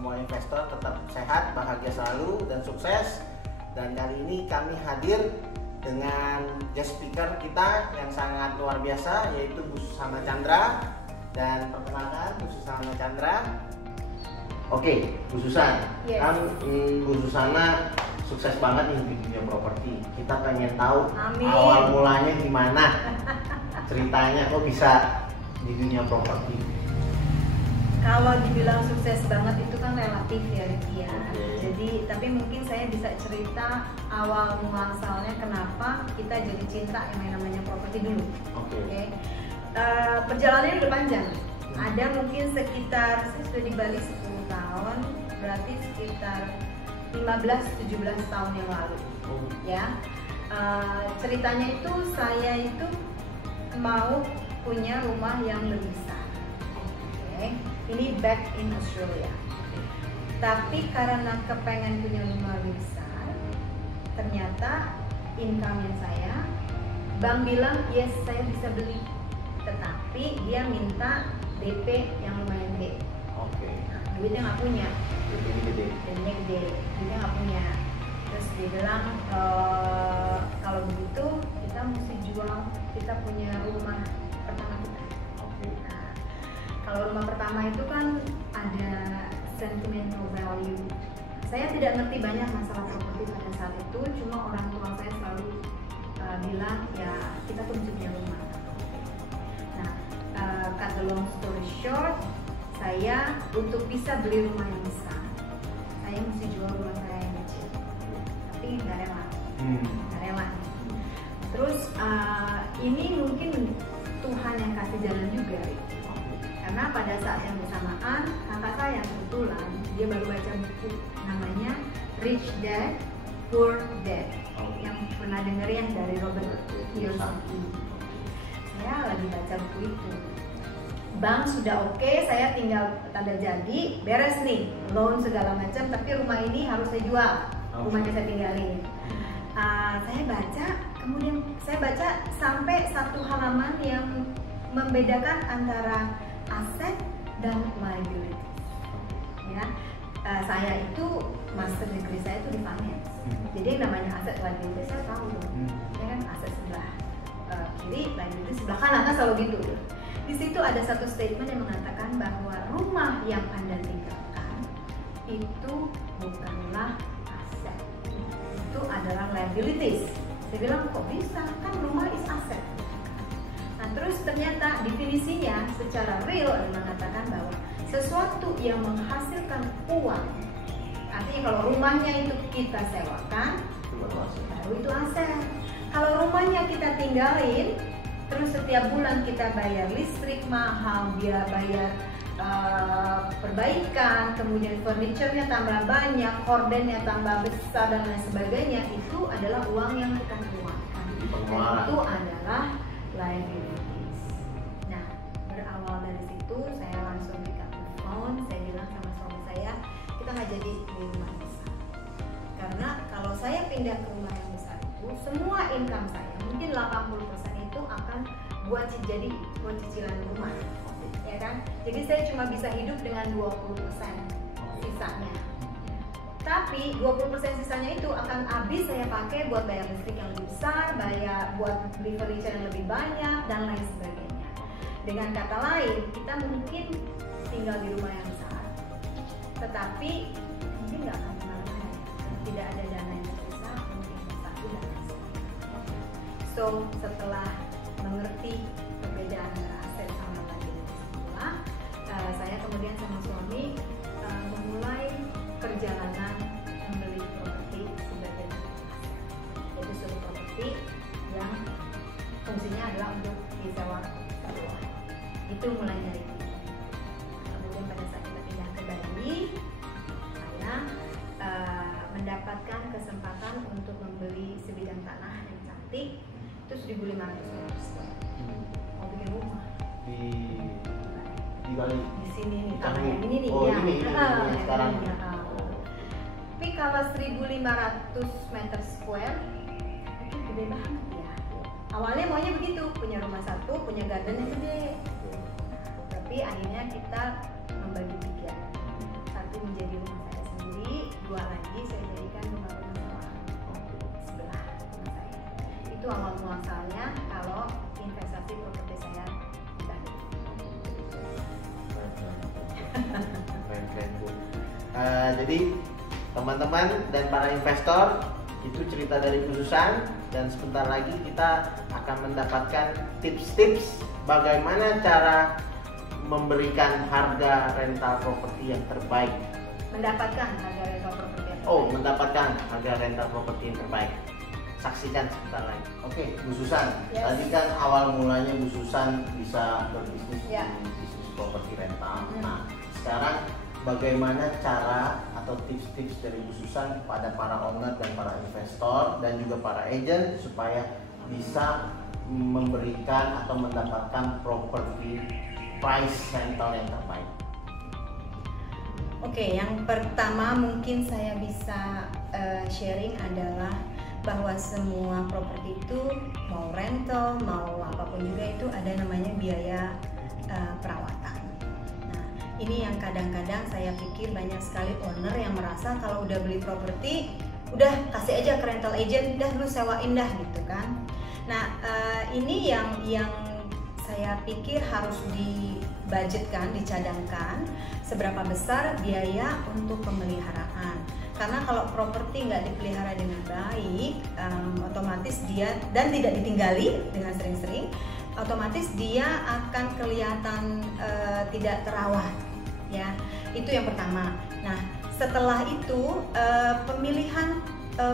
semua investor tetap sehat, bahagia selalu, dan sukses. Dan kali ini kami hadir dengan guest speaker kita yang sangat luar biasa, yaitu Bu Susana Chandra. Dan perkenalkan Bu Susana Chandra. Oke, Bu Susan, Yes. Kan Bu Susana sukses banget nih di dunia properti. Kita pengen tahu Amin. awal mulanya gimana, ceritanya kok bisa di dunia properti. Kalau dibilang sukses banget itu kan relatif ya, Ricky ya. Oke. Jadi, tapi mungkin saya bisa cerita awal muasalnya kenapa kita jadi cinta yang namanya properti dulu. Oke. Perjalanannya udah panjang. Ada mungkin sekitar, saya sudah di Bali 10 tahun, berarti sekitar 15-17 tahun yang lalu. Ya, ceritanya itu saya itu mau punya rumah yang lebih besar. Oke. Ini back in Australia. Tapi karena kepengen punya rumah lebih besar, ternyata income-nya saya, bank bilang yes saya bisa beli, tetapi dia minta DP yang lumayan gede. Oke. Nah, duitnya nggak punya, Ini gede. duitnya gede, duitnya nggak punya. Terus dia bilang kalau begitu kita mesti jual, kita punya rumah pertama kita. Oke. Nah, kalau rumah pertama itu kan ada sentimental value. Saya tidak ngerti banyak masalah properti pada saat itu, cuma orang tua saya selalu bilang ya kita tuh mesti punya rumah. Nah, cut the long story short, saya untuk bisa beli rumah yang besar, saya mesti jual rumah saya yang kecil. Tapi nggak rela, nggak rela. Terus ini mungkin Tuhan yang kasih jalan juga. Karena pada saat yang bersamaan kakak saya yang kebetulan dia baru baca buku namanya Rich Dad Poor Dad, yang pernah denger yang dari Robert Kiyosaki. Saya lagi baca buku itu. Bank sudah oke, saya tinggal tanda jadi, beres nih, loan segala macam, tapi rumah ini harus saya jual, rumahnya saya tinggalin. Saya baca, kemudian saya baca sampai satu halaman yang membedakan antara aset dan liability. Ya, saya itu master degree saya itu di finance. Jadi yang namanya aset liability saya tahu dong. Ya kan, aset sebelah kiri, liability sebelah kanan, kan selalu gitu. Di situ ada satu statement yang mengatakan bahwa rumah yang Anda tinggalkan itu bukanlah aset, itu adalah liabilities. Saya bilang kok bisa, kan rumah is aset. Nah, terus ternyata definisinya secara real mengatakan bahwa sesuatu yang menghasilkan uang, artinya kalau rumahnya itu kita sewakan, baru itu aset. Kalau rumahnya kita tinggalin, terus setiap bulan kita bayar listrik mahal, dia bayar perbaikan, kemudian furniture-nya tambah banyak, kordennya tambah besar dan lain sebagainya, itu adalah uang yang kita keluarkan. Dan itu adalah liabilities. Nah, berawal dari situ saya langsung pick up the phone, saya bilang sama suami saya, kita nggak jadi di rumah besar. Karena kalau saya pindah ke rumah yang besar itu, semua income saya, mungkin 80% itu akan buat cicilan rumah. Ya kan? Jadi saya cuma bisa hidup dengan 20% sisanya. Tapi 20% sisanya itu akan habis saya pakai buat bayar listrik yang lebih besar, bayar buat beli furniture yang lebih banyak dan lain sebagainya. Dengan kata lain, kita mungkin tinggal di rumah yang besar, tetapi mungkin nggak akan kemana-mana. Tidak ada dana yang tersisa untuk investasi dan lain sebagainya. So setelah mengerti perbedaan antara aset sama liability semula, saya kemudian sama suami memulai perjalanan membeli properti sebagai aset, yaitu suatu properti yang fungsinya adalah untuk disewa. Itu mulai dari itu. Kemudian pada saat kita pindah ke Bali, saya mendapatkan kesempatan untuk membeli sebidang tanah yang cantik, itu 1.500 mau bikin rumah di Bali. di sini nih, tanah yang ini nih. Oh, ya. ini sekarang. Ya. Tapi kalau 1.500 meter square itu gede banget ya. Awalnya maunya begitu, punya rumah satu, punya garden yang gede. Tapi akhirnya kita membagi tiga, satu menjadi Jadi teman-teman dan para investor, itu cerita dari Bu Susan, dan sebentar lagi kita akan mendapatkan tips-tips bagaimana cara memberikan harga rental properti yang terbaik. Mendapatkan harga rental properti yang terbaik. Oh, mendapatkan harga rental properti yang terbaik. Saksikan sebentar lagi. Oke, Bu Susan. Yes. Tadi kan awal mulanya Bu Susan bisa berbisnis Ya. di bisnis properti rental. Nah, sekarang bagaimana cara atau tips-tips dari Bu Susan kepada para owner dan para investor dan juga para agent supaya bisa memberikan atau mendapatkan properti price rental yang terbaik? Oke, yang pertama mungkin saya bisa sharing adalah bahwa semua properti itu mau rental, mau apapun juga itu ada namanya biaya perawatan. Nah, ini yang kadang-kadang saya pikir banyak sekali owner yang merasa kalau udah beli properti, udah kasih aja ke rental agent, udah lu sewain dah gitu kan. Nah, ini yang saya pikir harus dibudgetkan, dicadangkan seberapa besar biaya untuk pemeliharaan. Karena kalau properti nggak dipelihara dengan baik, otomatis dia dan tidak ditinggali dengan sering-sering, otomatis dia akan kelihatan tidak terawat. Ya, itu yang pertama. Nah, setelah itu pemilihan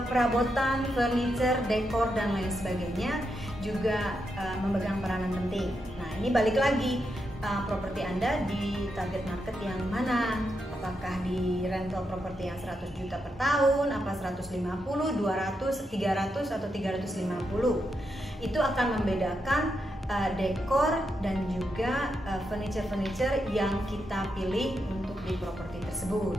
perabotan, furniture, dekor dan lain sebagainya juga memegang peranan penting. Nah, ini balik lagi, properti Anda di target market yang mana? Apakah di rental properti yang 100 juta per tahun, apa 150, 200, 300 atau 350? Itu akan membedakan dekor dan juga furniture-furniture yang kita pilih untuk di properti tersebut.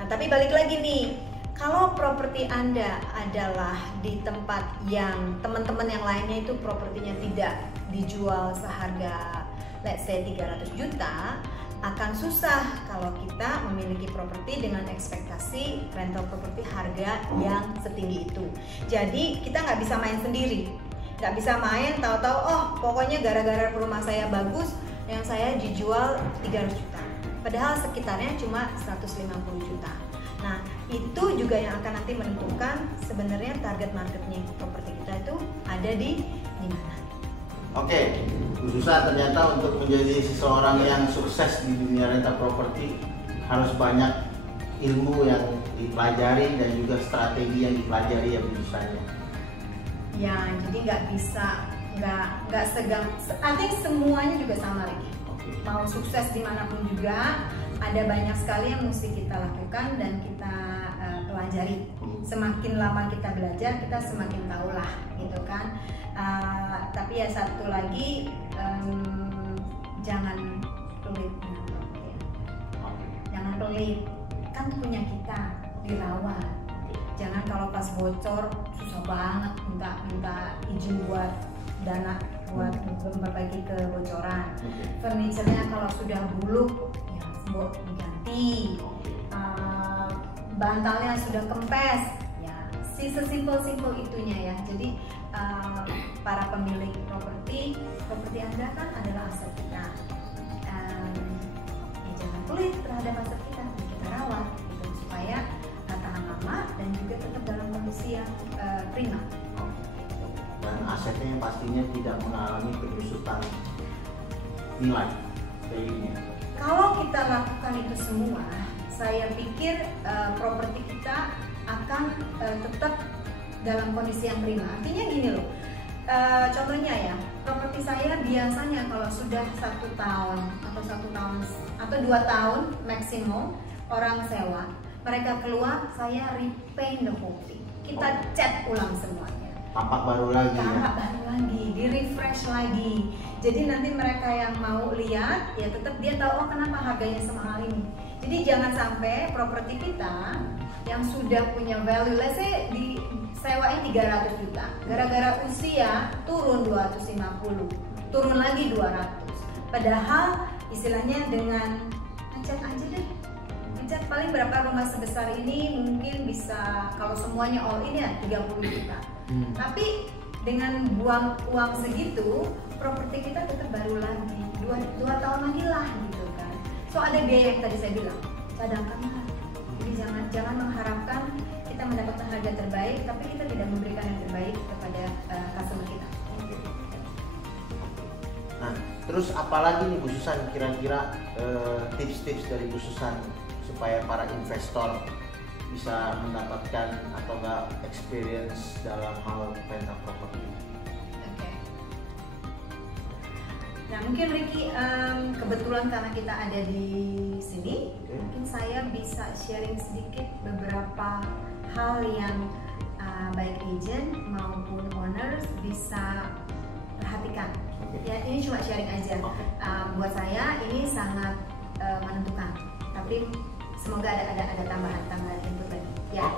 Nah, tapi balik lagi nih, kalau properti Anda adalah di tempat yang teman-teman yang lainnya itu propertinya tidak dijual seharga let's say 300 juta, akan susah kalau kita memiliki properti dengan ekspektasi rental properti harga yang setinggi itu. Jadi kita nggak bisa main sendiri, nggak bisa main tahu-tahu oh pokoknya gara-gara rumah saya bagus yang saya dijual 300 juta, padahal sekitarnya cuma 150 juta. Nah, itu juga yang akan nanti menentukan sebenarnya target marketnya properti kita itu ada di mana. Oke, Bu Susan, ternyata untuk menjadi seseorang yang sukses di dunia rental properti harus banyak ilmu yang dipelajari dan juga strategi yang dipelajari ya Bu Susan. Ya, jadi nggak bisa, nggak I think semuanya juga sama lagi. Mau sukses dimanapun juga, ada banyak sekali yang mesti kita lakukan dan kita pelajari. Semakin lama kita belajar, kita semakin tahu lah, gitu kan. Tapi ya satu lagi, jangan pelit dengan properti. Jangan pelit, kan punya kita, dirawat. Jangan kalau pas bocor susah banget minta izin buat dana buat memperbaiki kebocoran. Furniturnya kalau sudah buluk ya buat diganti. Bantalnya sudah kempes ya, sesimpel itunya ya. Jadi para pemilik properti Anda kan adalah aset kita. Ya jangan pelit terhadap aset kita rawat gitu, supaya tahan lama dan juga tetap dalam kondisi yang prima. Dan asetnya yang pastinya tidak mengalami penyusutan nilai value-nya. Kalau kita lakukan itu semua, saya pikir properti kita akan tetap dalam kondisi yang prima. Artinya gini loh, contohnya ya, properti saya biasanya kalau sudah 1 tahun atau 2 tahun maksimum orang sewa, mereka keluar, saya repaint the whole thing. Kita cat ulang semuanya. Tampak baru lagi. Tampak baru lagi, di refresh lagi. Jadi nanti mereka yang mau lihat, ya tetap dia tahu oh kenapa harganya semahal ini. Jadi jangan sampai properti kita yang sudah punya value, let's say disewain 300 juta, gara-gara usia turun 250, turun lagi 200. Padahal istilahnya dengan ngecat aja deh. Ngecat paling berapa rumah sebesar ini mungkin bisa, kalau semuanya all in ya 30 juta. Tapi dengan buang uang segitu, properti kita tetap baru lagi, 2 tahun lagi lah gitu kan. So ada biaya yang tadi saya bilang, cadangkan kan. Terus apalagi nih Bu Susan kira-kira tips-tips dari Bu Susan supaya para investor bisa mendapatkan atau enggak experience dalam hal rental property? Oke. Nah mungkin Ricky, kebetulan karena kita ada di sini, mungkin saya bisa sharing sedikit beberapa hal yang baik agent maupun owners bisa perhatikan. Ya ini cuma sharing aja. Buat saya ini sangat menentukan. Tapi semoga ada tambahan input lagi. Ya.